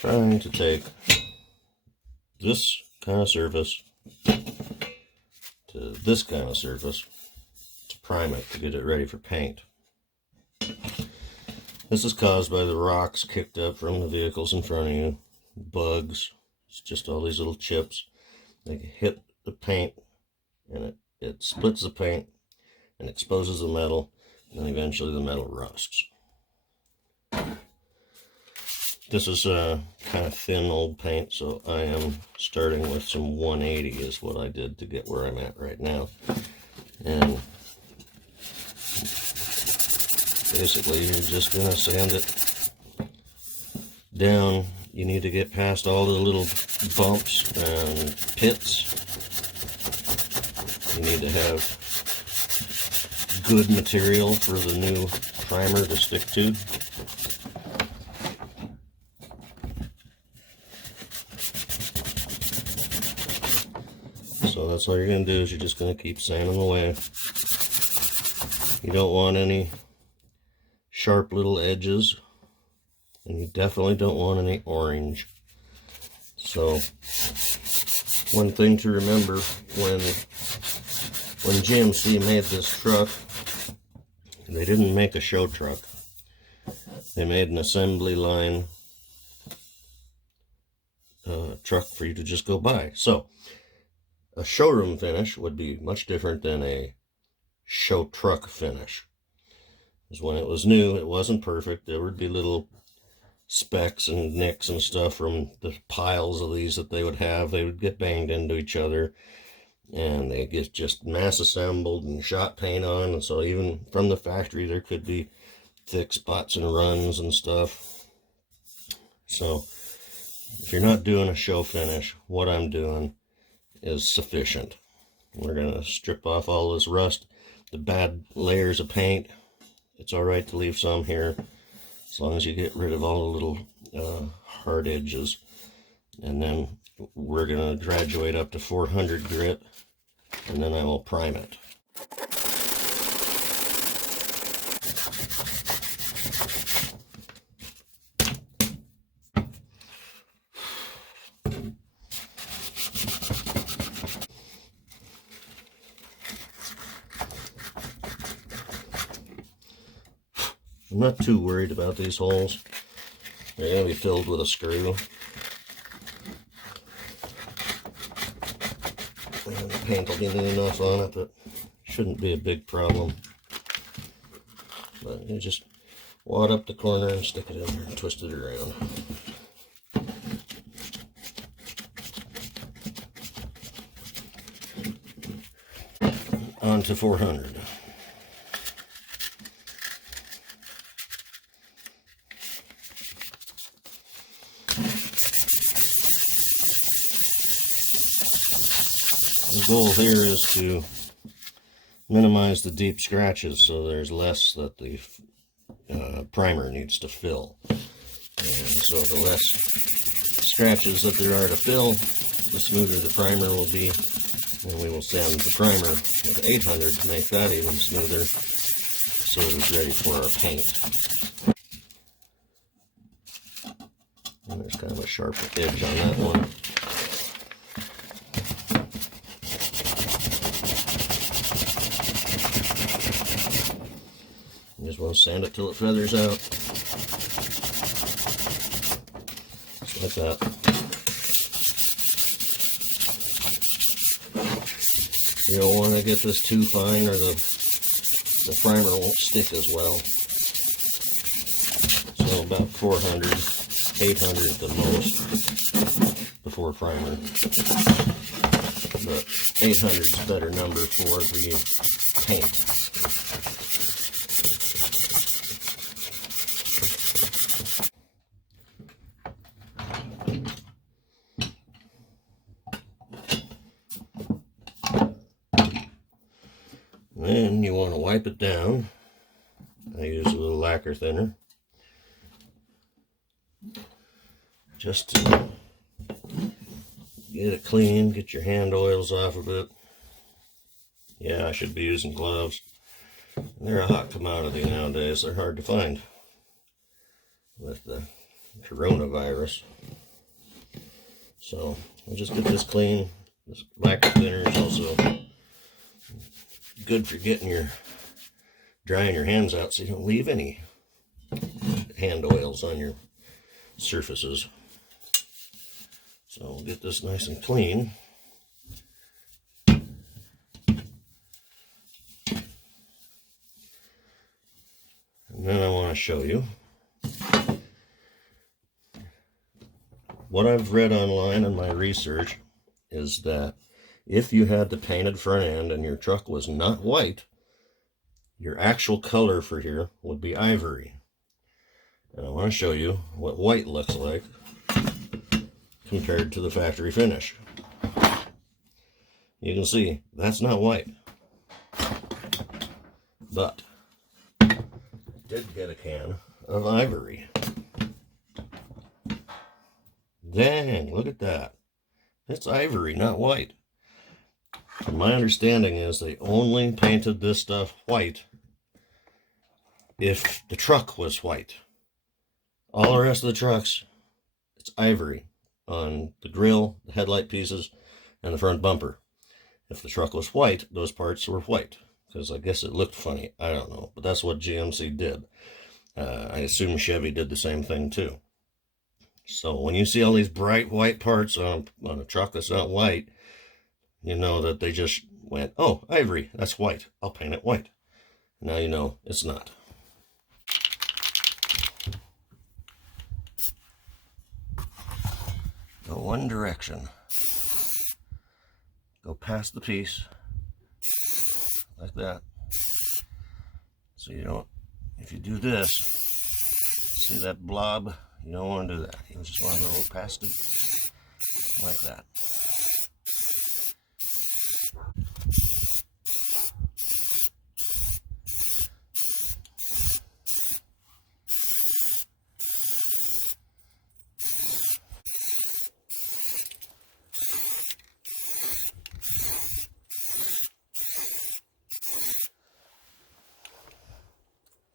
trying to take this kind of surface to this kind of surface to prime it, to get it ready for paint. This is caused by the rocks kicked up from the vehicles in front of you, bugs. It's just all these little chips. They hit the paint and it splits the paint and exposes the metal, and then eventually the metal rusts. This is kind of thin old paint, so I am starting with some 180 is what I did to get where I'm at right now. And basically you're just going to sand it down. You need to get past all the little bumps and pits. You need to have good material for the new primer to stick to. So that's all you're going to do, is you're just going to keep sanding away. You don't want any sharp little edges, and you definitely don't want any orange. So one thing to remember, when GMC made this truck, they didn't make a show truck. They made an assembly line truck for you to just go buy. So a showroom finish would be much different than a show truck finish. Because when it was new, it wasn't perfect. There would be little specks and nicks and stuff from the piles of these that they would have. They would get banged into each other, and they get just mass assembled and shot paint on. And so even from the factory, there could be thick spots and runs and stuff. So if you're not doing a show finish, what I'm doing is sufficient. We're going to strip off all this rust, the bad layers of paint. It's all right to leave some here, as long as you get rid of all the little hard edges. And then we're going to graduate up to 400 grit, and then I will prime it. I'm not too worried about these holes. They're going to be filled with a screw. And the paint will be new enough on it that shouldn't be a big problem. But you just wad up the corner and stick it in there and twist it around. On to 400. The goal here is to minimize the deep scratches, so there's less that the primer needs to fill. And so the less scratches that there are to fill, the smoother the primer will be. And we will sand the primer with 800 to make that even smoother, so it's ready for our paint. And there's kind of a sharp edge on that one. You just want to sand it till it feathers out. Just like that. You don't want to get this too fine, or the primer won't stick as well. So about 400, 800 at the most before primer. But 800 is a better number for the paint. Then you want to wipe it down. I use a little lacquer thinner just to get it clean, get your hand oils off of it. Yeah, I should be using gloves. They're a hot commodity nowadays. They're hard to find with the coronavirus. So I'll just get this clean. This lacquer thinner is also good for drying your hands out so you don't leave any hand oils on your surfaces. So we'll get this nice and clean. And then I want to show you what I've read online in my research is that if you had the painted front end and your truck was not white, your actual color for here would be ivory. And I want to show you what white looks like compared to the factory finish. You can see that's not white, but I did get a can of ivory. Dang, look at that. It's ivory, not white. And my understanding is they only painted this stuff white if the truck was white. All the rest of the trucks, it's ivory on the grill, the headlight pieces, and the front bumper. If the truck was white, those parts were white, because I guess it looked funny. I don't know, but that's what GMC did. I assume Chevy did the same thing too. So when you see all these bright white parts on a truck that's not white, you know that they just went, oh, ivory, that's white, I'll paint it white. Now you know it's not. Go one direction. Go past the piece, like that. So you don't, if you do this, see that blob? You don't want to do that. You just want to go past it, like that.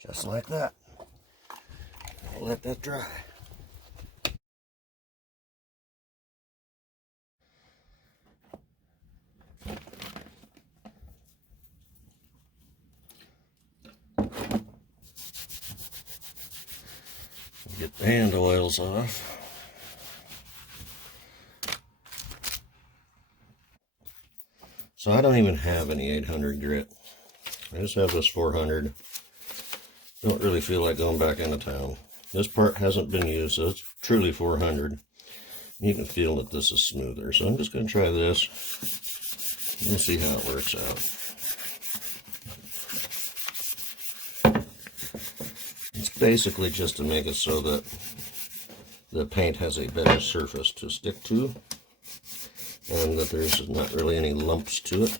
Just like that. I'll let that dry. Get the hand oils off. So I don't even have any 800 grit. I just have this 400. Don't really feel like going back into town. This part hasn't been used, so it's truly 400. You can feel that this is smoother. So I'm just going to try this and see how it works out. It's basically just to make it so that the paint has a better surface to stick to, and that there's not really any lumps to it.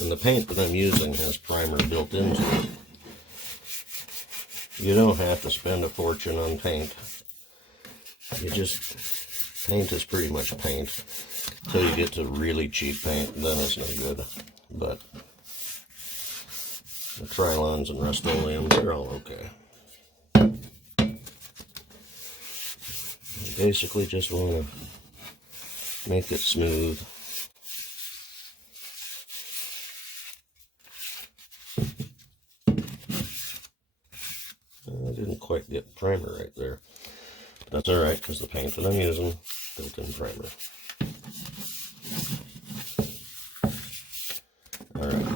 And the paint that I'm using has primer built into it. You don't have to spend a fortune on paint. Paint is pretty much paint. Until you get to really cheap paint, then it's no good. But the Trilons and Rust-Oleums, they're all okay. You basically just want to make it smooth. I didn't quite get primer right there. But that's alright, because the paint that I'm using, built-in primer. Alright.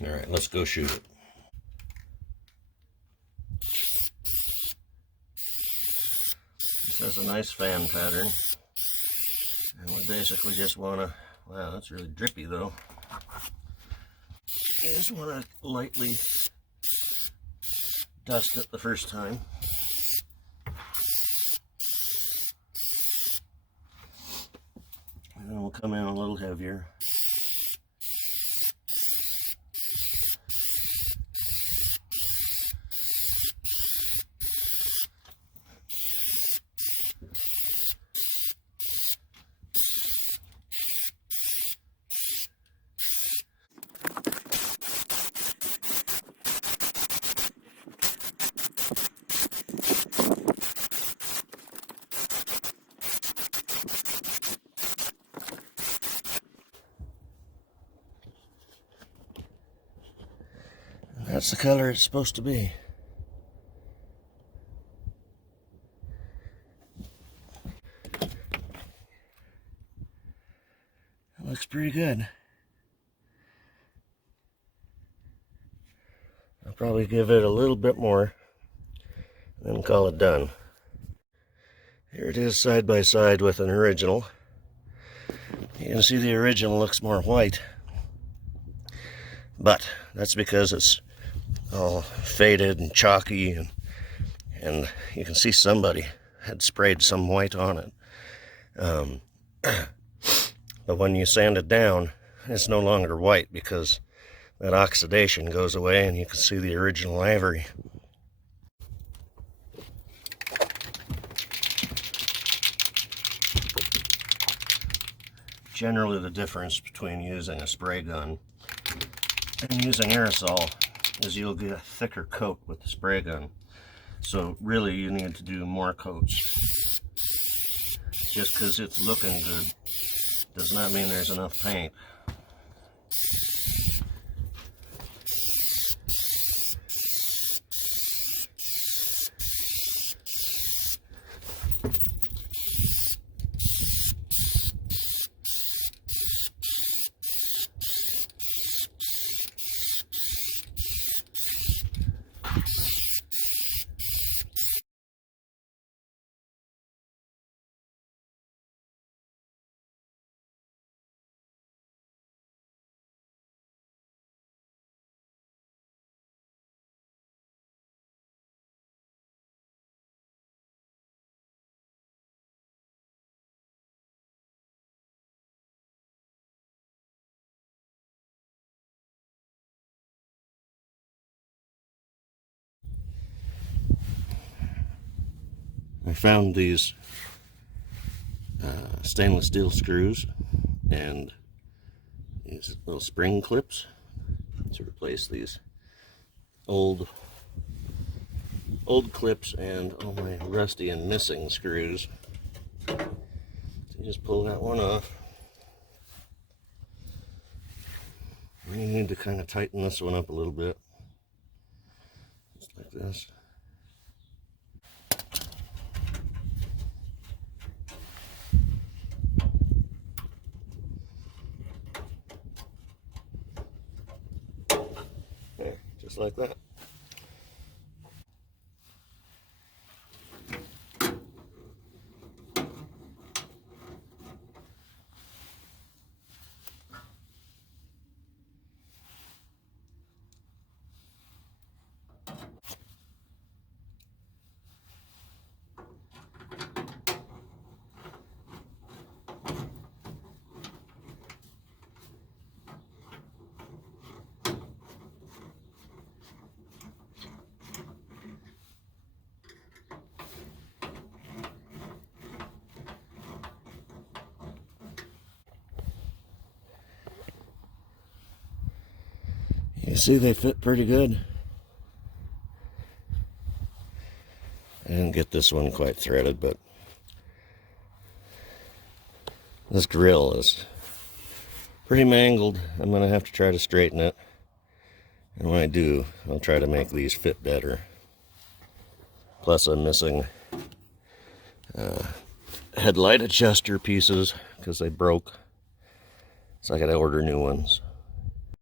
Alright, let's go shoot it. This has a nice fan pattern. And we basically just want to, wow, that's really drippy though. You just want to lightly dust it the first time. And then we'll come in a little heavier. That's the color it's supposed to be. It looks pretty good. I'll probably give it a little bit more and then call it done. Here it is side by side with an original. You can see the original looks more white, but that's because it's all faded and chalky, and you can see somebody had sprayed some white on it. But when you sand it down, it's no longer white because that oxidation goes away and you can see the original ivory. Generally, the difference between using a spray gun and using aerosol is you'll get a thicker coat with the spray gun. So really you need to do more coats. Just because it's looking good does not mean there's enough paint. I found these stainless steel screws and these little spring clips to replace these old clips and all my rusty and missing screws. So you just pull that one off. And you need to kind of tighten this one up a little bit, just like this. There, just like that. You see they fit pretty good. I didn't get this one quite threaded, but this grill is pretty mangled. I'm going to have to try to straighten it. And when I do, I'll try to make these fit better. Plus I'm missing headlight adjuster pieces because they broke. So I got to order new ones.